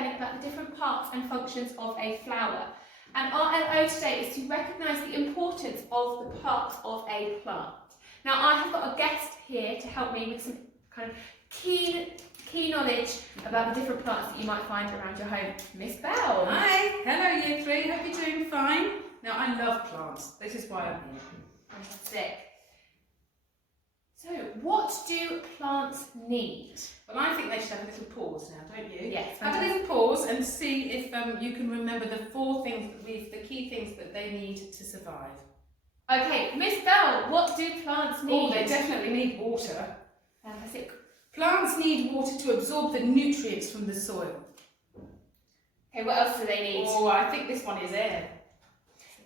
learning about the different parts and functions of a flower. And our LO today is to recognise the importance of the parts of a plant. Now I have got a guest here to help me with some kind of key knowledge about the different plants that you might find around your home. Miss Bell. Hi, hello Year 3, hope you're doing fine. Now I love plants, this is why I'm here. Fantastic. So, what do plants need? Well, I think they should have a little pause now, don't you? Yes. Have a little pause and see if you can remember the the key things that they need to survive. Okay, Miss Bell, what do plants need? Oh, they definitely need water. Fantastic. Plants need water to absorb the nutrients from the soil. Okay, what else do they need? Oh, I think this one is air.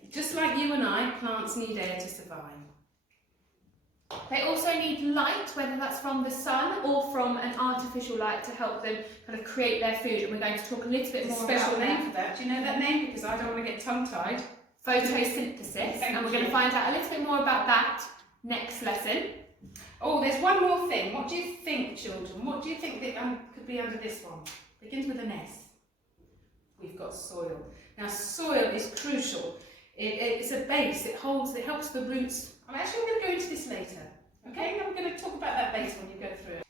Just like you and I, plants need air to survive. They also need light, whether that's from the sun or from an artificial light to help them kind of create their food. And we're going to talk a little bit more about Special name for that. Do you know that name? Because I don't want to get tongue-tied. Photosynthesis. And we're going to find out a little bit more about that next lesson. Oh, there's one more thing. What do you think, children? What do you think that could be under this one? Begins with an S. We've got soil. Now, soil is crucial. It's a base. It helps the roots. I'm going to go into this later. Okay, now we're going to talk about that later when you go through it.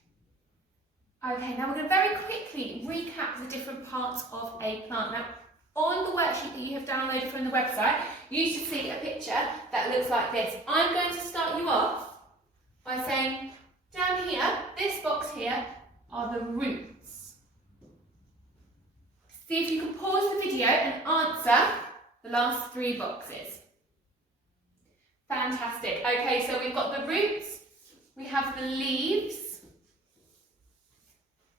Okay, now we're going to very quickly recap the different parts of a plant. Now, on the worksheet that you have downloaded from the website, you should see a picture that looks like this. I'm going to start you off by saying, down here, this box here, are the roots. See if you can pause the video and answer the last three boxes. Fantastic. Okay, so we've got the roots, we have the leaves,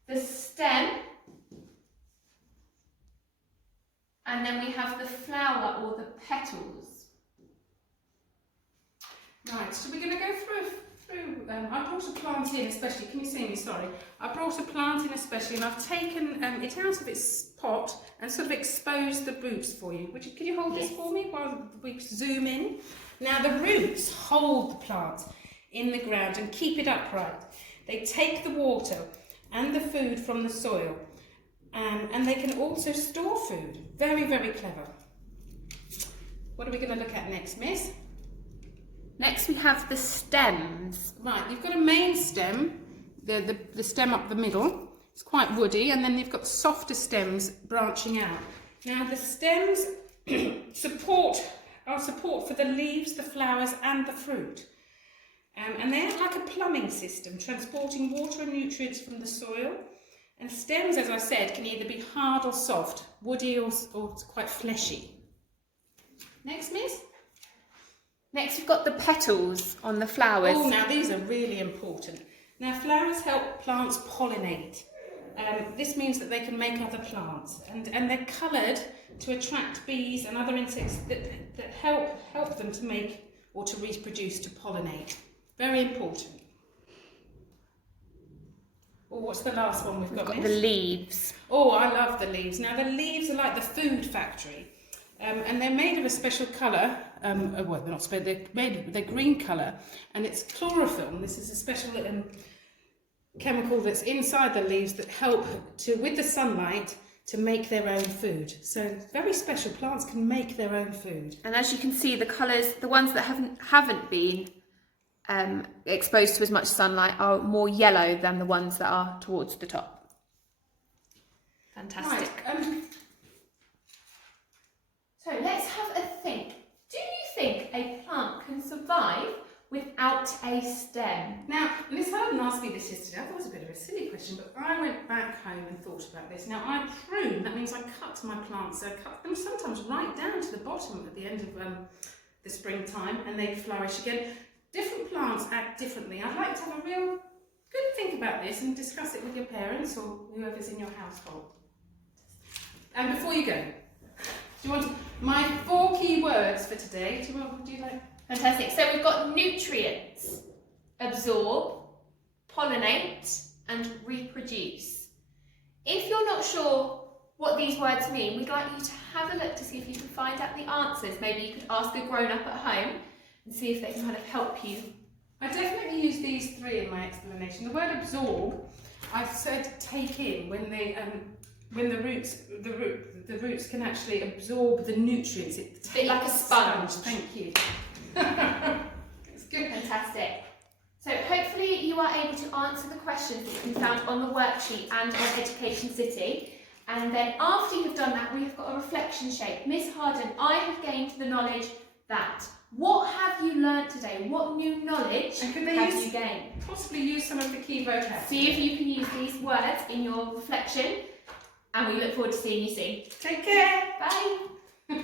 the stem, and then we have the flower or the petals. Right, so we're going to go through I brought a plant in especially, can you see me, sorry. I brought a plant in especially and I've taken it out of its pot and sort of exposed the roots for you. Can you hold this for me while we zoom in? Now the roots hold the plant in the ground and keep it upright. They take the water and the food from the soil and they can also store food. Very, very clever. What are we going to look at next, Miss? Next we have the stems. Right, you've got a main stem, the stem up the middle. It's quite woody, and then you've got softer stems branching out. Now the stems are support for the leaves, the flowers and the fruit. And they act like a plumbing system, transporting water and nutrients from the soil. And stems, as I said, can either be hard or soft, woody or quite fleshy. Next, Miss? Next we've got the petals on the flowers. Oh, now these are really important. Now flowers help plants pollinate. This means that they can make other plants and they're coloured to attract bees and other insects that help them to make or to reproduce, to pollinate. Very important. Oh, what's the last one we've got, Miss? The leaves. Oh, I love the leaves. Now the leaves are like the food factory. And they're made of a special colour, well, they're not special, they're green colour, and it's chlorophyll. This is a special chemical that's inside the leaves that help with the sunlight, to make their own food. So very special. Plants can make their own food. And as you can see, the colours, the ones that haven't been exposed to as much sunlight are more yellow than the ones that are towards the top. Fantastic. Right, so let's have a think. Do you think a plant can survive without a stem? Now, Miss Harden asked me this yesterday. I thought it was a bit of a silly question, but I went back home and thought about this. Now, I prune, that means I cut my plants. I cut them sometimes right down to the bottom at the end of the springtime, and they flourish again. Different plants act differently. I'd like to have a real good think about this and discuss it with your parents or whoever's in your household. And before you go, do you want my 4 key words for today? Do you like? Fantastic. So we've got nutrients, absorb, pollinate, and reproduce. If you're not sure what these words mean, we'd like you to have a look to see if you can find out the answers. Maybe you could ask a grown-up at home and see if they can kind of help you. I definitely use these 3 in my explanation. The word absorb, I've said take in. When when the roots can actually absorb the nutrients. It A bit like a sponge. Thank you. It's good. Fantastic. So hopefully you are able to answer the questions that you can found on the worksheet and on Education City. And then after you've done that, we've got a reflection shape. Miss Harden, I have gained the knowledge that. What have you learnt today? What new knowledge And could they have you gained? possibly use some of the key vocab? See if you can use these words in your reflection. And we look forward to seeing you soon. Take care. Bye.